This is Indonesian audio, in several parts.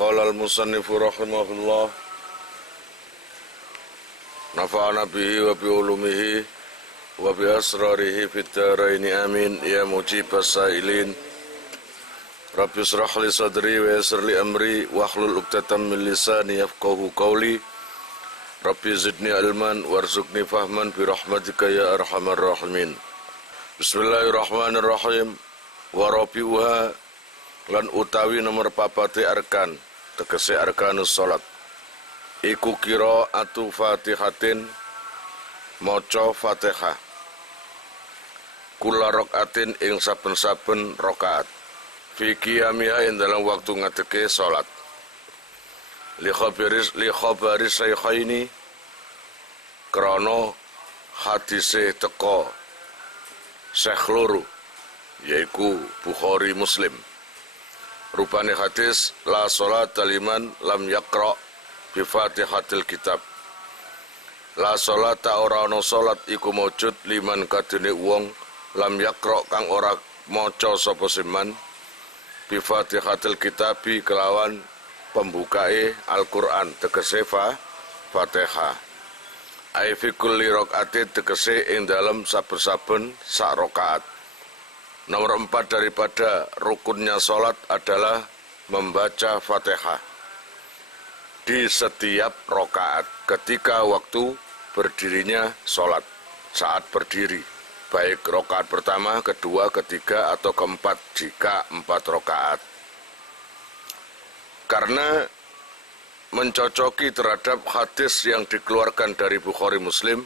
Qala al-musannifu rahimahullah, nafa'ana bihi wa bi ulumihi wa bi asrarihi fid dharaini amin ya mujibas sailin. Rabbi shrah li sadri wa yassir li amri wahlul 'uqdatam min lisani yafqahu qawli. Rabbi zidni ilman warzuqni fahman bi rahmatika ya arhamar rahimin. Bismillahirrahmanirrahim. Wa rabi'uha lan utawi nomor papate arkan, tegese arkanus salat. Iku qira'atu Fatihatin, maca Fatihah. Kula rakaatin ing saben-saben rakaat. Fi qiyamiha ing dalam waktu ngadeke salat. Li khabari shaykhaini, krana hadise teka Syekh loro, yaiku Bukhari Muslim. Rupane hadis la salata liman lam yaqra bi Fatihatil kitab. La salata ora ana salat iku maujud liman kadene wong lam yaqra kang ora maca sapa siman bi Fatihatil kitabi kelawan pembukae Al-Qur'an tegese Fatihah. Ai fi kulli rakaatin tegese ing dalem saben-saben sak rakaat. Nomor 4 daripada rukunnya salat adalah membaca Fatihah di setiap rakaat ketika waktu berdirinya salat, saat berdiri, baik rakaat pertama, kedua, ketiga, atau keempat jika 4 rakaat. Karena mencocoki terhadap hadis yang dikeluarkan dari Bukhari Muslim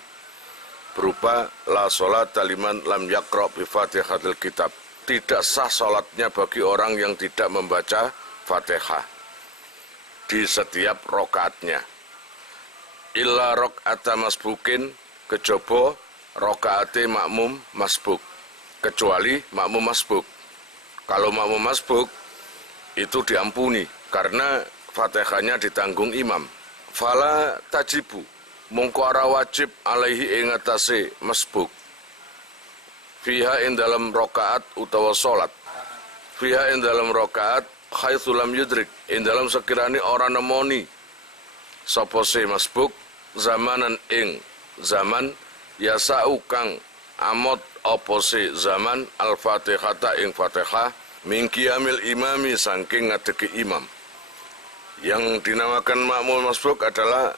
berupa la sholata liman lam yaqra bi Fatihatil kitab. Tidak sah salatnya bagi orang yang tidak membaca Fatihah di setiap rakaatnya. Illa rakaata masbukin, kejaba rakaate makmum masbuk, kecuali makmum masbuk. Kalau makmum masbuk itu diampuni karena Fatihahnya ditanggung imam. Fala tajibu, mongko ora wajib alaihi ing atase masbuk. Fiha ing dalam rakaat utawa salat. Fiha ing dalam rakaat haitsu lam yudrik, ing dalam sekirane ora nemoni sapa se masbuk zamanan ing zaman yasau kang amot apa se zaman al-Fatihata ing Fatihah min qiyamil imami saking ngadegi imam. Yang dinamakan makmum masbuk adalah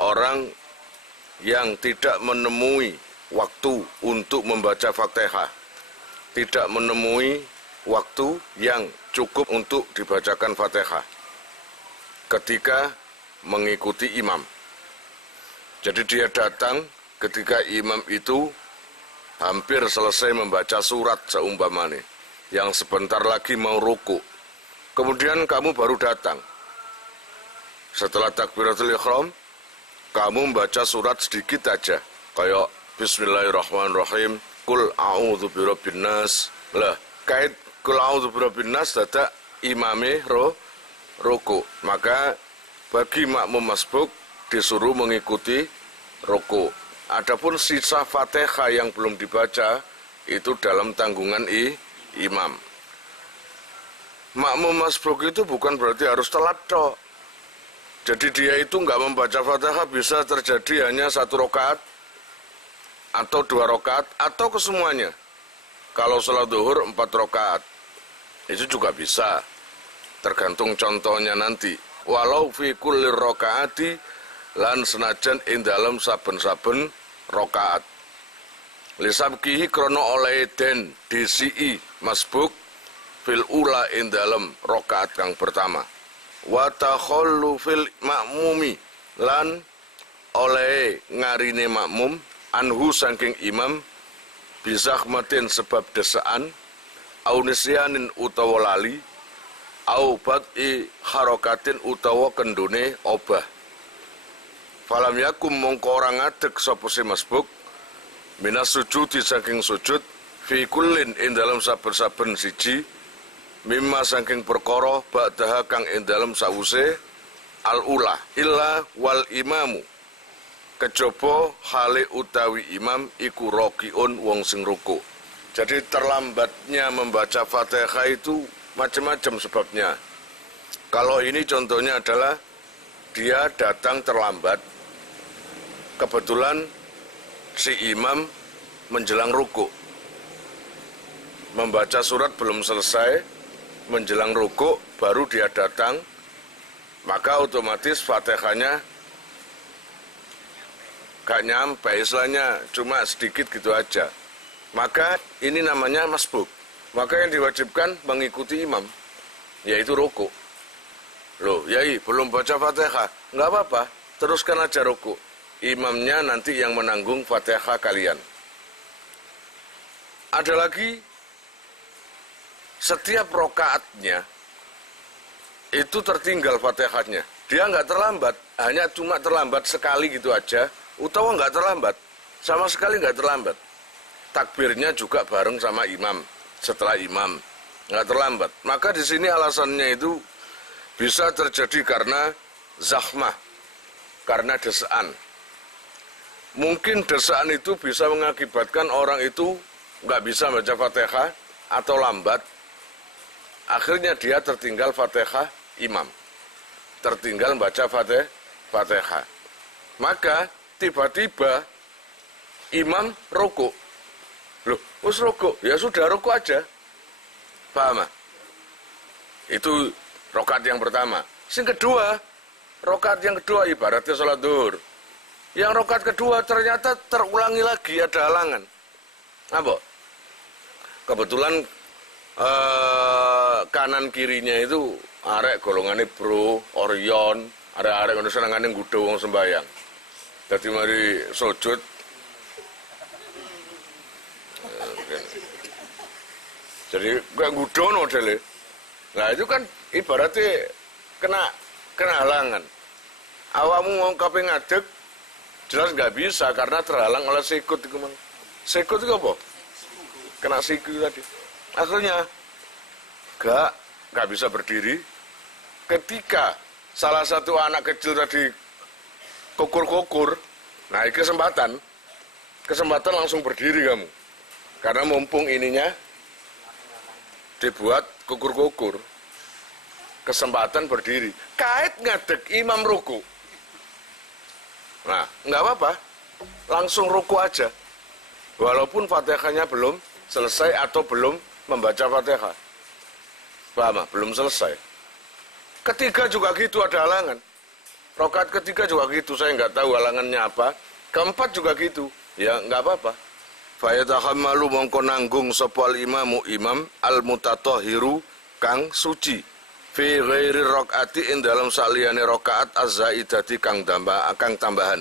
orang yang tidak menemui waktu untuk membaca Fatihah, tidak menemui waktu yang cukup untuk dibacakan Fatihah ketika mengikuti imam. Jadi dia datang ketika imam itu hampir selesai membaca surat seumpamane, yang sebentar lagi mau ruku. Kemudian kamu baru datang. Setelah takbiratul ihram, kamu membaca surat sedikit aja, kayak Bismillahirrahmanirrahim, Qul a'udzu birabbin nas. Lah, kait Qul a'udzu birabbin nas dadak imame ruku. Maka bagi makmum masbuk disuruh mengikuti ruku. Adapun sisa Fatihah yang belum dibaca itu dalam tanggungan imam. Makmum masbuk itu bukan berarti harus telat toh. Jadi dia itu nggak membaca Fatihah bisa terjadi hanya 1 rakaat atau 2 rakaat atau kesemuanya. Kalau sholat zuhur 4 rakaat itu juga bisa, tergantung contohnya nanti. Walau fi kulli rakaati lan senajan ing dalam saben-saben rakaat. Lisabkihi krono oleh den disi masbuk fil ula ing dalam rakaat kang pertama. Wa takhallu fil makmumi lan oleh ngarine makmum anhu saking imam bizahmatin sebab desaan au nisyanin utawa lali au bad'i harakatin utawa kendune obah. Falam yakum mongko ora ngadeg sapa si masbuk minas sujudi saking sujud fi kullin ing dalam saben-saben siji mimma saking perkara ba'daha kang ing dalam sause al-ula illa wal imamu, kejaba hale utawi imam iku rakiun wong sing ruku. Jadi terlambatnya membaca Fatihah itu macam-macam sebabnya. Kalau ini contohnya adalah dia datang terlambat, kebetulan si imam menjelang ruku, membaca surat belum selesai, menjelang ruku baru dia datang, maka otomatis Fatihahnya gak nyampe, istilahnya cuma sedikit gitu aja. Maka ini namanya masbuk. Maka yang diwajibkan mengikuti imam, yaitu ruku. Loh, yai belum baca Fatihah, nggak apa-apa, teruskan aja ruku. Imamnya nanti yang menanggung Fatihah kalian. Ada lagi, setiap rokaatnya itu tertinggal Fatihahnya. Dia nggak terlambat, hanya cuma terlambat sekali gitu aja, utawa nggak terlambat, sama sekali nggak terlambat. Takbirnya juga bareng sama imam, setelah imam, nggak terlambat. Maka di sini alasannya itu bisa terjadi karena zahmah, karena desaan. Mungkin desaan itu bisa mengakibatkan orang itu nggak bisa baca Fatihah atau lambat. Akhirnya dia tertinggal Fatihah imam, tertinggal baca Fatihah. Maka tiba-tiba imam ruku. Loh, us ruku, ya sudah ruku aja. Paham? Itu rokaat yang pertama. Yang kedua, rokaat yang kedua ibaratnya sholat duhur. Yang rokaat kedua ternyata terulangi lagi, ada halangan. Apa? Kebetulan kanan kirinya itu arek golongannya Bro, Orion, arek-arek ngono senengane nggodho wong sembayang. Dadi mari sujud jadi gak nggodho modele. Nah itu kan ibaratnya kena halangan. Awakmu mau kape ngadeg, jelas nggak bisa karena terhalang oleh sikut itu. Sikut itu apa? Kena siku tadi. Akhirnya nggak bisa berdiri. Ketika salah satu anak kecil tadi kukur-kukur, nah ini kesempatan langsung berdiri kamu. Karena mumpung ininya dibuat kukur-kukur, kesempatan berdiri. Kait ngadeg imam ruku. Nah, nggak apa-apa, langsung ruku aja. Walaupun Fatihahnya belum selesai atau belum membaca Fatihah. Paham? Belum selesai. Ketiga juga gitu, ada halangan. Rokaat ketiga juga gitu, saya nggak tahu halangannya apa. Keempat juga gitu, ya nggak apa-apa. Fayatahammalu mongko nanggung sopal imamu imam al-mutatahhiru kang suci fi ghairi rakaati ing dalam saliyane rakaat az-zaidati kang tambahan.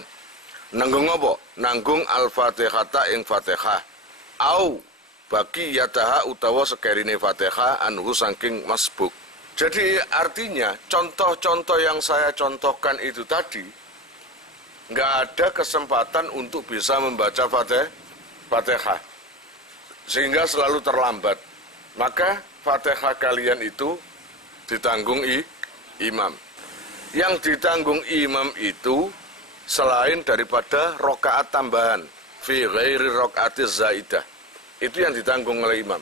Nanggung apa? Nanggung al-Fatihata ing Fatihah. Au baki yataha utawa sekerine Fatihah anhu saking masbuk. Jadi artinya contoh-contoh yang saya contohkan itu tadi nggak ada kesempatan untuk bisa membaca Fatihah sehingga selalu terlambat. Maka Fatihah kalian itu ditanggung imam. Yang ditanggung imam itu selain daripada rokaat tambahan fi ghairi rokaatiz zaidah, itu yang ditanggung oleh imam.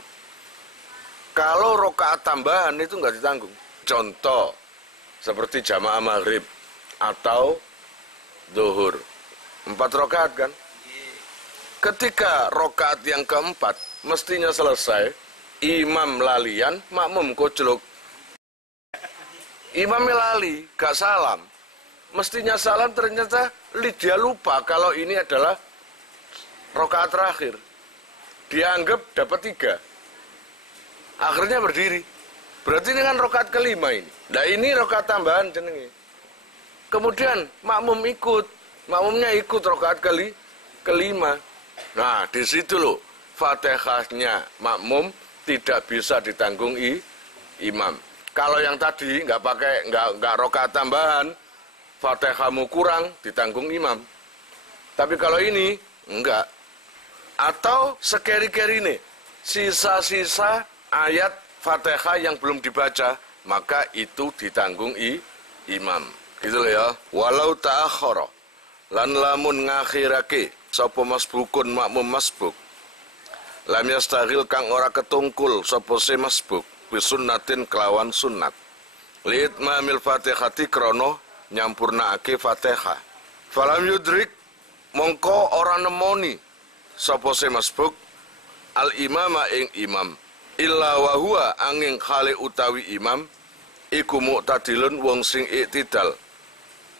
Kalau rokaat tambahan itu nggak ditanggung. Contoh seperti jamaah maghrib atau zuhur 4 rokaat kan. Ketika rokaat yang keempat mestinya selesai, imam lalian, makmum koclok. Imam lali, gak salam. Mestinya salam, ternyata dia lupa kalau ini adalah rokaat terakhir. Dianggap dapat 3. Akhirnya berdiri. Berarti ini kan rokaat kelima ini. Nah ini rokaat tambahan jenenge. Kemudian makmum ikut. Makmumnya ikut rokaat kelima. Nah, di situ loh Fatihahnya makmum tidak bisa ditanggung imam. Kalau yang tadi nggak rokaat tambahan, Fatihahmu kurang ditanggung imam. Tapi kalau ini enggak. Atau sekeri-keri nih, sisa-sisa ayat Fatihah yang belum dibaca, maka itu ditanggung imam. Gitu loh ya. Walau ta'akhara lan lamun ngakhirake sapa masbukun makmum masbuk lam yastaghil kang ora ketungkul sapa se masbuk bisunnatin kelawan sunnat Li'itmamil fatihati krono nyampurnaake fatihah. Falam yudrik mongko ora nemoni sapa se masbuk al imama ing imam illa wa huwa angin khali utawi imam iku mu'tadilun wong sing iktidal.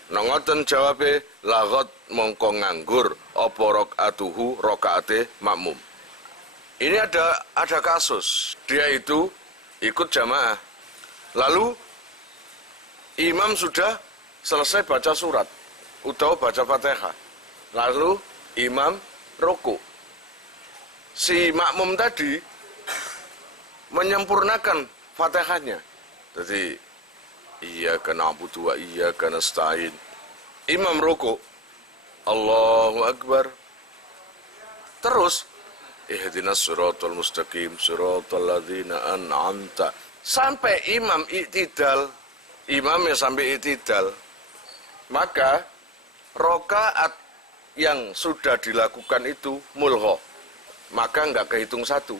Nongoten jawabe lagot mongko nganggur apa rakaatuhu rakaate makmum. Ini ada kasus, dia itu ikut jamaah. Lalu imam sudah selesai baca surat, utawa baca Fatihah. Lalu imam rukuk. Si makmum tadi menyempurnakan Fatihahnya. Jadi iyyaka na'budu wa iyyaka nasta'in. Imam rukuk. Allahu Akbar. Terus ihdinas siratal mustaqim siratal ladzina an'amta. Sampai imam iktidal, imamnya sampai iktidal, maka rakaat yang sudah dilakukan itu mulgha, maka enggak kehitung satu,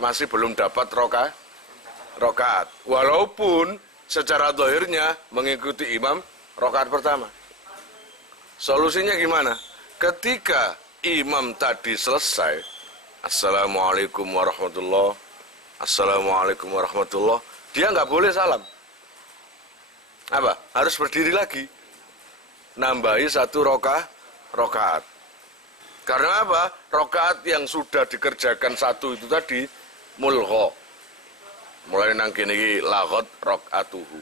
masih belum dapat rakaat, walaupun secara zahirnya mengikuti imam rakaat pertama. Solusinya gimana? Ketika imam tadi selesai, Assalamualaikum warahmatullahi, Assalamualaikum warahmatullahi, dia nggak boleh salam. Apa? Harus berdiri lagi, nambahi satu rakaat. Karena apa? Rakaat yang sudah dikerjakan satu itu tadi mulgha. Mulai nang kene iki lagot rakaatuhu.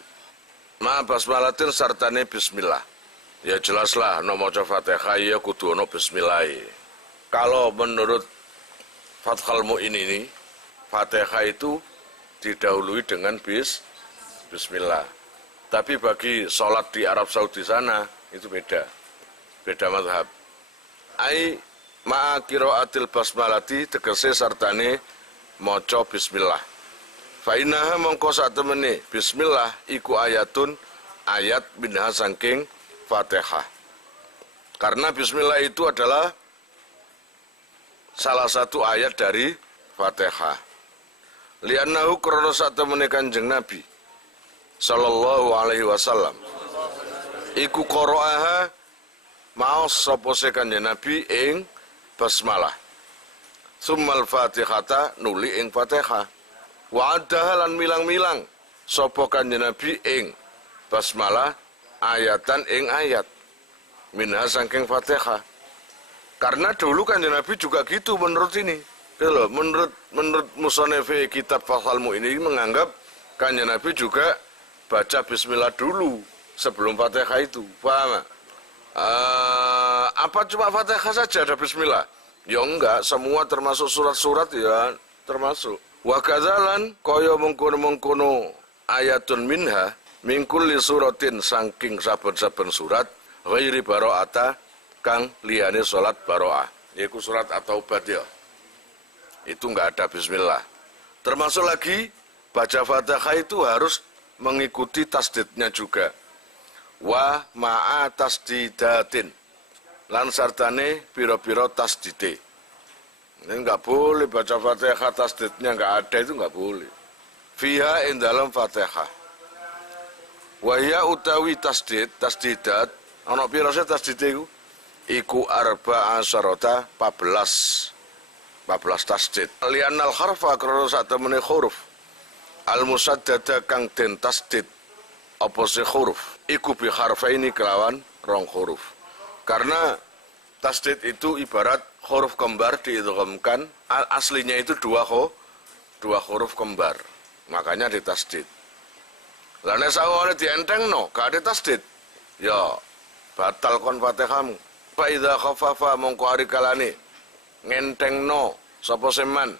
Ma basmalatin sartane bismillah. Ya jelaslah no maca Fatihah ya kudu ono bismillah. Kalau menurut Fathul Mu'in ini, Fatihah itu didahului dengan bismillah. Tapi bagi sholat di Arab Saudi sana, itu beda mazhab. Ai ma'a qiraatil basmalati tegese sartane maca bismillah. Fa innaha mongko satemene bismillah iku ayatun ayat minha saking Fatihah. Karena bismillah itu adalah salah satu ayat dari Fatihah. Li'annahu krana satemene Kanjeng Nabi sallallahu alaihi wasallam iku qara'aha maos sapa se Kanjeng Nabi ing basmalah. Summal Fatihata nuli ing Fatihah. Wa addaha lan milang-milang sapa Kanjeng Nabi ing basmalah ayatan ing ayat minha saking Fatihah. Karena dulu Kanjeng Nabi juga gitu menurut ini. Gitu loh, menurut musannif kitab Fathul Mu'in ini menganggap Kanjeng Nabi juga baca bismillah dulu sebelum Fatihah itu. Paham? Apa cuma Fatihah saja ada bismillah? Ya enggak, semua termasuk surat-surat ya termasuk. Wa kadzalan kaya mengkono-mengkono ayatun minha min kulli suratin saking saben-saben surat ghairi bara'ata kang liyane salat bara'ah. Yaitu surat at-taubah ya. Itu enggak ada bismillah. Termasuk lagi baca Fatihah itu harus mengikuti tasdidnya juga. Wa ma'a tasdidatin. Lan sartane pira-pira tasdite. Ini enggak boleh baca Fatihah tasdidnya enggak ada, itu enggak boleh. Fiha ing dalam Fatihah. Wa ya utawi tasdidat, ana pira sih tasdite iku? Iku arba'a syarata 14 tasdid. Li'annal harfa krana satemene huruf al musaddada kang den tasdid apa sih huruf iku bi harfaini kelawan rong huruf. Karena tasdid itu ibarat huruf kembar diidghamkan, aslinya itu dua huruf kembar, makanya ditasdid. Lah nek sawane dientengno gak ada tasdid, ya batal kon Fatihahmu. Fa idza khaffafa mongko ari kalane ngentengno sapa seman,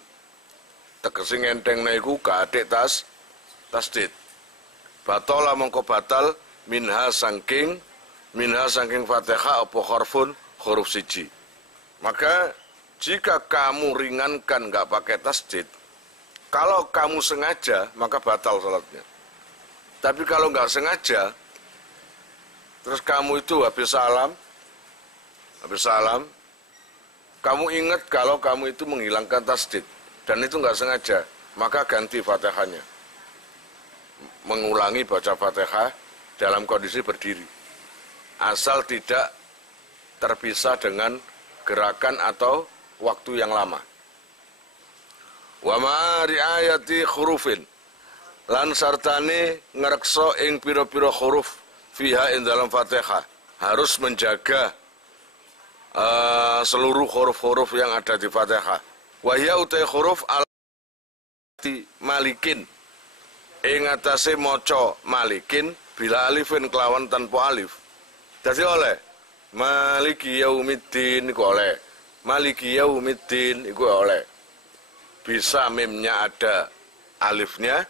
tegese ngentengno iku gak ada tasdid. Batala mongko batal minha saking Fatihah apa huruf siji. Maka jika kamu ringankan nggak pakai tasdid, kalau kamu sengaja maka batal salatnya. Tapi kalau nggak sengaja, terus kamu itu habis salam, kamu ingat kalau kamu itu menghilangkan tasdid dan itu nggak sengaja, maka ganti Fatihahnya. mengulangi baca Fatihah dalam kondisi berdiri. Asal tidak terpisah dengan gerakan atau waktu yang lama. Wa ma riayati hurufin lan sartane ngrekso ing pira-pira huruf fiha ing dalam Fatihah. Harus menjaga seluruh huruf-huruf yang ada di Fatihah. Wa hiya utai huruf alati malikin ing atase maca malikin bila alifin kelawan tanpa alif. Dadi oleh maliki yaumiddin iku oleh. Maliki yaumiddin iku oleh. Bisa mimnya ada alifnya,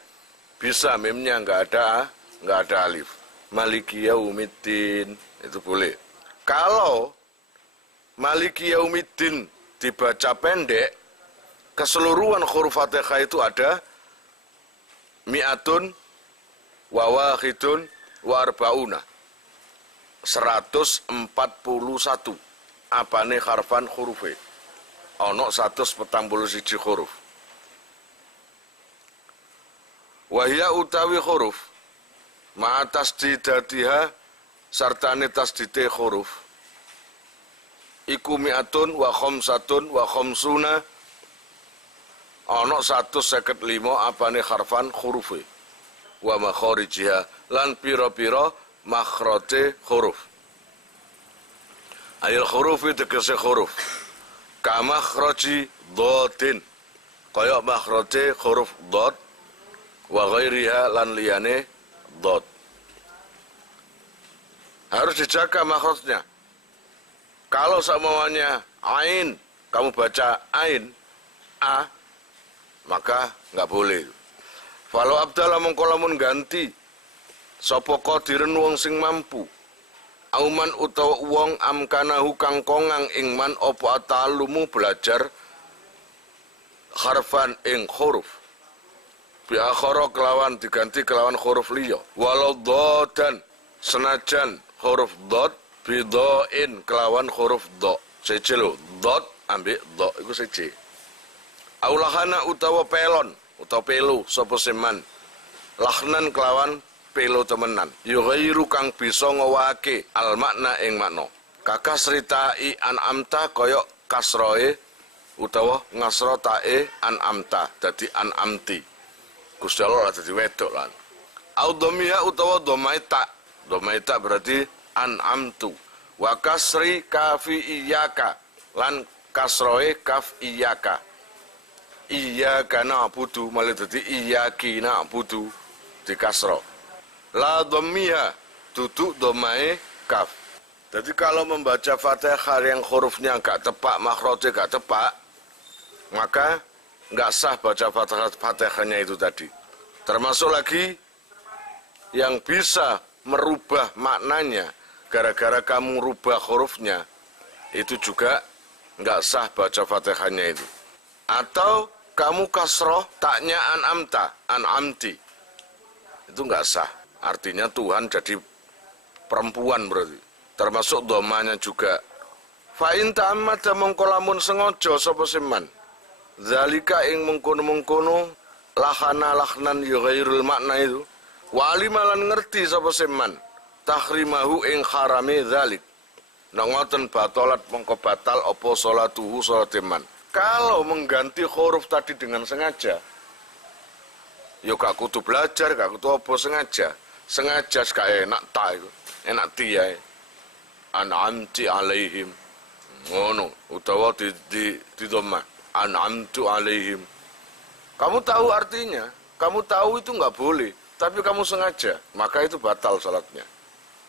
bisa mimnya enggak ada alif. Maliki yaumiddin itu boleh. Kalau maliki yaumiddin dibaca pendek, keseluruhan huruf Fatihah itu ada mi'atun wa wahidun wa arbauna. 141 apane harfan hurufe. Ono 141 huruf. Wahia utawi huruf ma tasdidatiha sartane tasdite huruf iku mi'atun wa khamsatun wa khamsuna ana 155 apane harfan hurufe wa makharijiha lan pira-pira makhraje huruf. Ayil hurufi tegese huruf ka makhraji dhodin kaya makhraje huruf dhad wa ghairiha lan liyane dhad. Harus dijaga makhrajnya. Kalau semuanya ain, kamu baca ain a, maka enggak boleh. Falau abdala mongko lamun ganti sapa qadirun wong sing mampu auman utawa wong amkanahu kang kongang ing man apa atalumu belajar harfan ing huruf bi akhara kelawan diganti kelawan huruf liya walau dhadan senajan huruf dhad bidoin kelawan huruf dha siji lho dhad ambek dha iku siji aulahana utawa pelon utawa pelu sapa seman lahnan kelawan pelu temenan yughairu kang bisa ngowake al makna ing makna kakasritai an amta kaya kasroe utawa ngasrotae an amta dadi an amti Gusti Allah dadi wedok lan audhamia utawa domaita berarti an amtu wa kasri kafi iyyaka lan kasroe kaf iyyaka iyyaka na'budu malah dadi iyyaki na'budu di kasro la dhammiha duduk domae kaf. Jadi kalau membaca Fatihah yang hurufnya enggak tepat, makhrajnya enggak tepat, maka enggak sah baca Fatihahnya itu tadi. Termasuk lagi yang bisa merubah maknanya gara-gara kamu rubah hurufnya, itu juga enggak sah baca Fatihahnya itu. Atau kamu kasroh taknya an'amta, an'amti, itu enggak sah. Artinya Tuhan jadi perempuan berarti. Termasuk domanya juga. Fa in ta'ammada mongko lamun sengaja sapa seman. Zalika ing mengkono-mengkono lahnan yughairul makna itu. Wa alimalan ngerti sapa seman. Tahrimahu ing harame zalik. Nek ngoten batalat mongko batal apa salatuhu salat seman. Kalau mengganti huruf tadi dengan sengaja, yo gak kudu belajar, gak kudu apa sengaja. Sengaja sekaya enak ta itu, enak tiya. An'amti alaihim. Ngono, utawa di dhamma. An'amtu alaihim. Kamu tahu artinya, kamu tahu itu enggak boleh, tapi kamu sengaja, maka itu batal salatnya.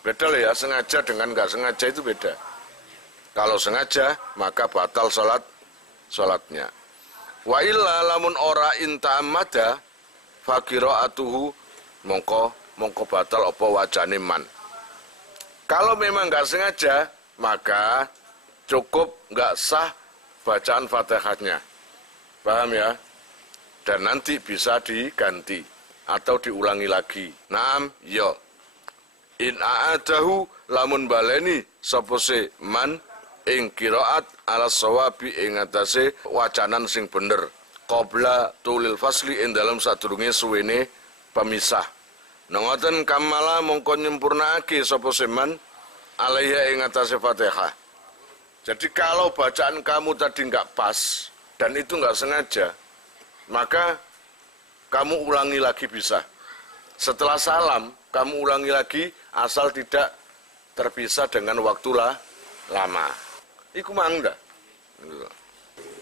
Beda ya, sengaja dengan enggak sengaja itu beda. Kalau sengaja, maka batal salatnya. Wa illa lamun ora inta amada faqira'atuhu mongko batal apa wajane man. Kalau memang nggak sengaja, maka cukup nggak sah bacaan Fatihahnya. Paham ya? Dan nanti bisa diganti atau diulangi lagi. Naam, yo. In a'adahu lamun baleni sapa se man ing qiraat ala sawabi ing atase wacanan sing bener. Qabla tulil fasli ing dalam sadurunge suwene pemisah. Nengoten kamala mongko nyempurnaake sapa seman alaiha ing atase Fatihah. Jadi kalau bacaan kamu tadi nggak pas dan itu nggak sengaja, maka kamu ulangi lagi bisa. Setelah salam, kamu ulangi lagi asal tidak terpisah dengan waktu lama. Iku mangga.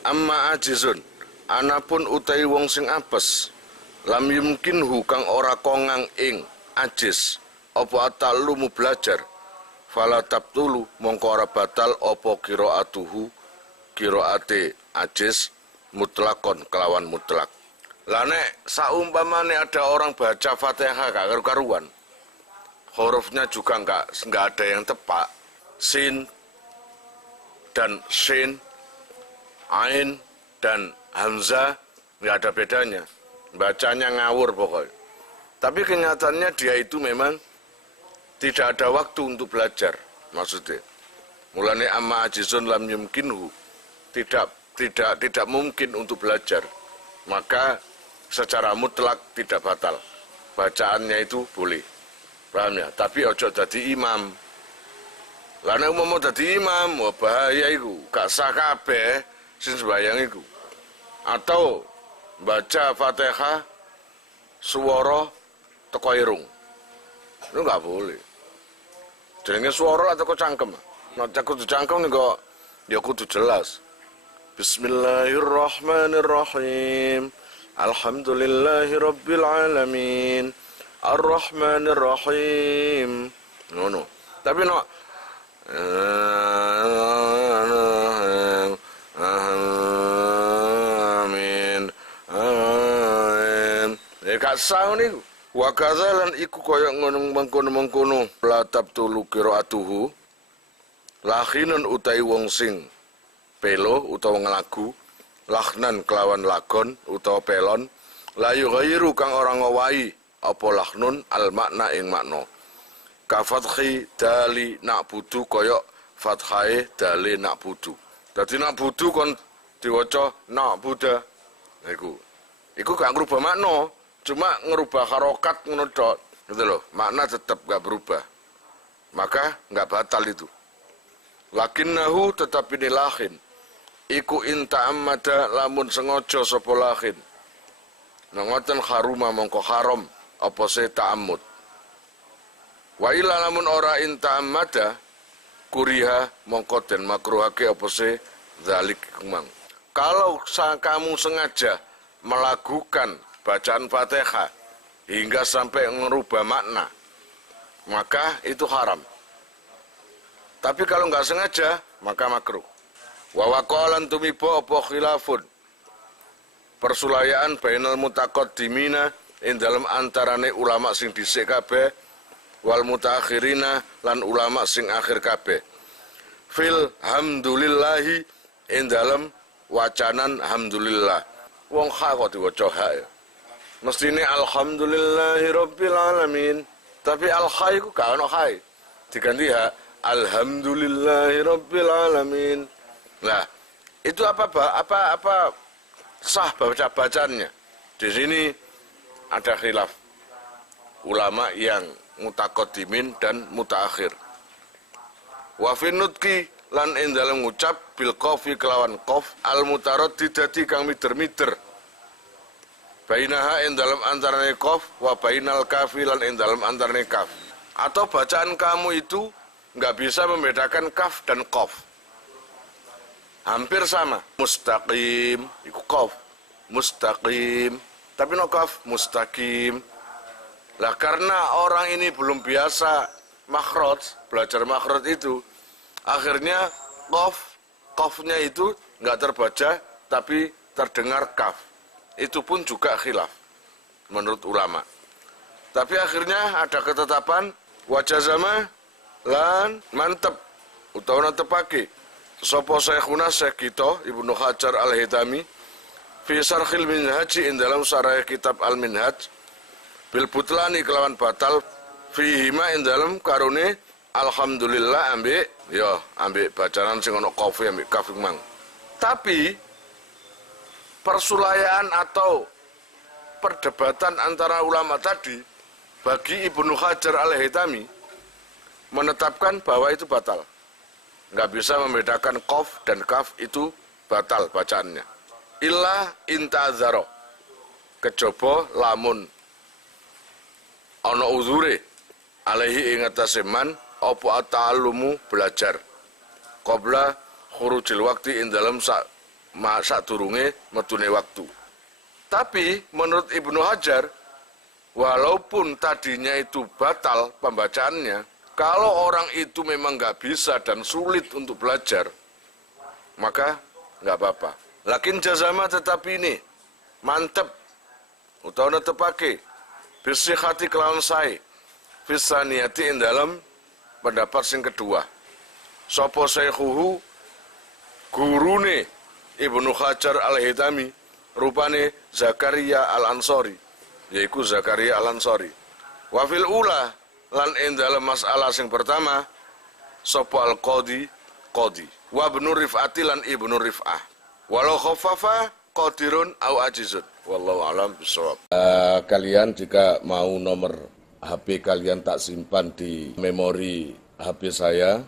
Amma ajizun, anapun utai wong sing apes, lam yumkin kang ora kongang ing ajiz, apa atalumu belajar. Fala tabtulu mongko ora batal apa qiraatuhu qiraate ajiz mutlakon kelawan mutlak. Lah nek saumpamane ada orang baca Fatihah gak karu-karuan, hurufnya juga nggak ada yang tepat, sin dan shin, ain dan hamzah nggak ada bedanya, bacanya ngawur pokoknya. Tapi kenyataannya dia itu memang tidak ada waktu untuk belajar, maksudnya. Mulane amma ajizun lam yumkinhu, tidak mungkin untuk belajar. Maka secara mutlak tidak batal. Bacaannya itu boleh. Paham ya? Tapi ojo dadi imam. Lah nek umpama dadi imam, wah bahaya iku. Gak sah kabeh sing sembayang iku. Atau baca Fatihah swara teko irung. Itu enggak boleh. Jenenge swara atau kok cangkem. Nek kudu cangkem kok ya kudu jelas. Bismillahirrahmanirrahim. Alhamdulillahirabbil alamin. Ar-Rahmanir-Rahim. Ngono. Tapi no amin. Amin. Gak sah niku. Wa kadzalan iku kaya ngono mengkono-mengkono latap tulu qiraatuhu. Lakhinan utai wong sing pelo utawa nglagu, lakhnan kelawan lagon utawa pelon, layu ghairu kang orang ngowahi apa lakhnun al makna ing makna. Ka fathi dali na'budu kaya fathae dali na'budu. Dadi na'budu kon diwaca na'buda. Iku gak ngrubah makna. Cuma ngerubah harokat ngono tok, gitu loh. Makna tetap gak berubah. Maka gak batal itu. Lakinnahu tetap ini lakhin. Iku inta amada lamun sengojo sapa lakhin. Nangoten haruma mongko haram apa se ta'ammud. Wa ila lamun ora inta amada kuriha mongko den makruhake apa se zalik kumang. Kalau kamu sengaja melakukan bacaan Fatihah hingga sampai merubah makna, maka itu haram. Tapi kalau nggak sengaja, maka makruh. Wa waqalan tumibo apa khilafun, persulayaan bainal mutaqaddimina ing dalem antarane ulama sing dhisik kabeh wal mutaakhirina lan ulama sing akhir kabeh. Fil hamdulillahi ing dalem wacanan hamdulillah. Wong ha kok diwaca ha ya. Mestine alhamdulillahirabbil alamin, tapi al-hai ku gak ono hai. Diganti ha alhamdulillahirabbil alamin. Nah, itu apa sah bacaannya? Di sini ada khilaf ulama yang mutaqaddimin dan mutaakhir. Wa fi nutqi lan ing dalem ngucap bil qafi kelawan qaf al mutaraddidati kang mider-mider. Bainaha ing dalam antarane qaf wa bainal kafi lan ing dalam antarane kaf. Atau bacaan kamu itu nggak bisa membedakan kaf dan qaf. Hampir sama. Mustaqim iku qaf, mustaqim. Tapi no kaf mustaqim. Lah karena orang ini belum biasa makhraj, belajar makhraj itu, akhirnya qafnya itu nggak terbaca tapi terdengar kaf. Itu pun juga khilaf menurut ulama. Tapi akhirnya ada ketetapan wajazama lan mantep utawa tepake sapa syekhuna syekh kita Ibnu Hajar Al-Hitami fi sarhil minhaj ing dalam sarah kitab Al-Minhaj bil butlani kelawan batal fihima ing dalam karone alhamdulillah ambek bacaan sing ana qaf ambek kaf mang. Tapi persulayaan atau perdebatan antara ulama tadi bagi Ibnu Hajar Al-Haytami menetapkan bahwa itu batal. Nggak bisa membedakan qaf dan kaf itu batal bacaannya. Illa intazaro, kejaba lamun ana uzure alaihi ing atase man apa ta'allumu belajar qabla khurujil waqti ing dalem sadurunge metune waktu. Tapi menurut Ibnu Hajar, walaupun tadinya itu batal pembacaannya, kalau orang itu memang nggak bisa dan sulit untuk belajar, maka nggak apa-apa. Lakin jazama tetapi ini mantep utawa tepake bisihati kelawan sae fisaniyati ing dalam pendapat sing kedua. Sapa saykhuhu gurune Ibnu Hajar Al-Haytami rupane Zakaria Al-Ansari, yaiku Zakaria Al-Ansari. Wa fil ula lan ing dalam masalah sing pertama sapa al-qadi qadi wa Ibnu Rif'ati lan Ibnu Rif'ah. Walau khaffafa qadirun au ajizun. Wallahu alam bisawab. Kalian jika mau nomor HP kalian tak simpan di memori HP saya,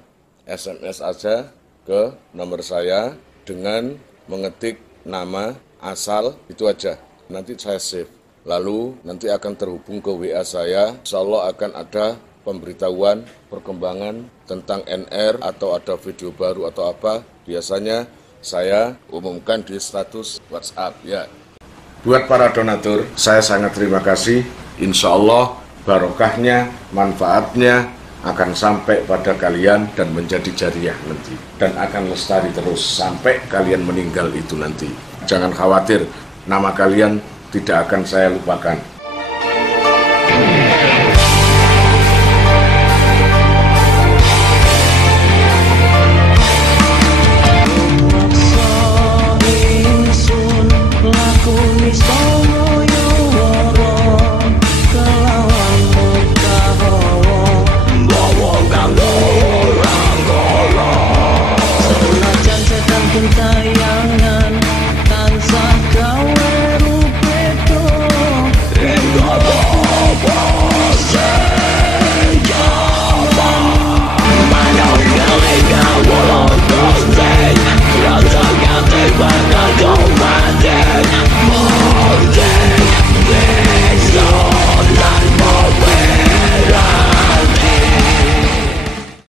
SMS aja ke nomor saya dengan mengetik nama asal, itu aja. Nanti saya save. Lalu nanti akan terhubung ke WA saya. Insyaallah akan ada pemberitahuan perkembangan tentang NR atau ada video baru atau apa. Biasanya saya umumkan di status WhatsApp ya. Buat para donatur, saya sangat terima kasih. Insya Allah barokahnya, manfaatnya akan sampai pada kalian dan menjadi jariah nanti. Dan akan lestari terus sampai kalian meninggal itu nanti. Jangan khawatir, nama kalian tidak akan saya lupakan.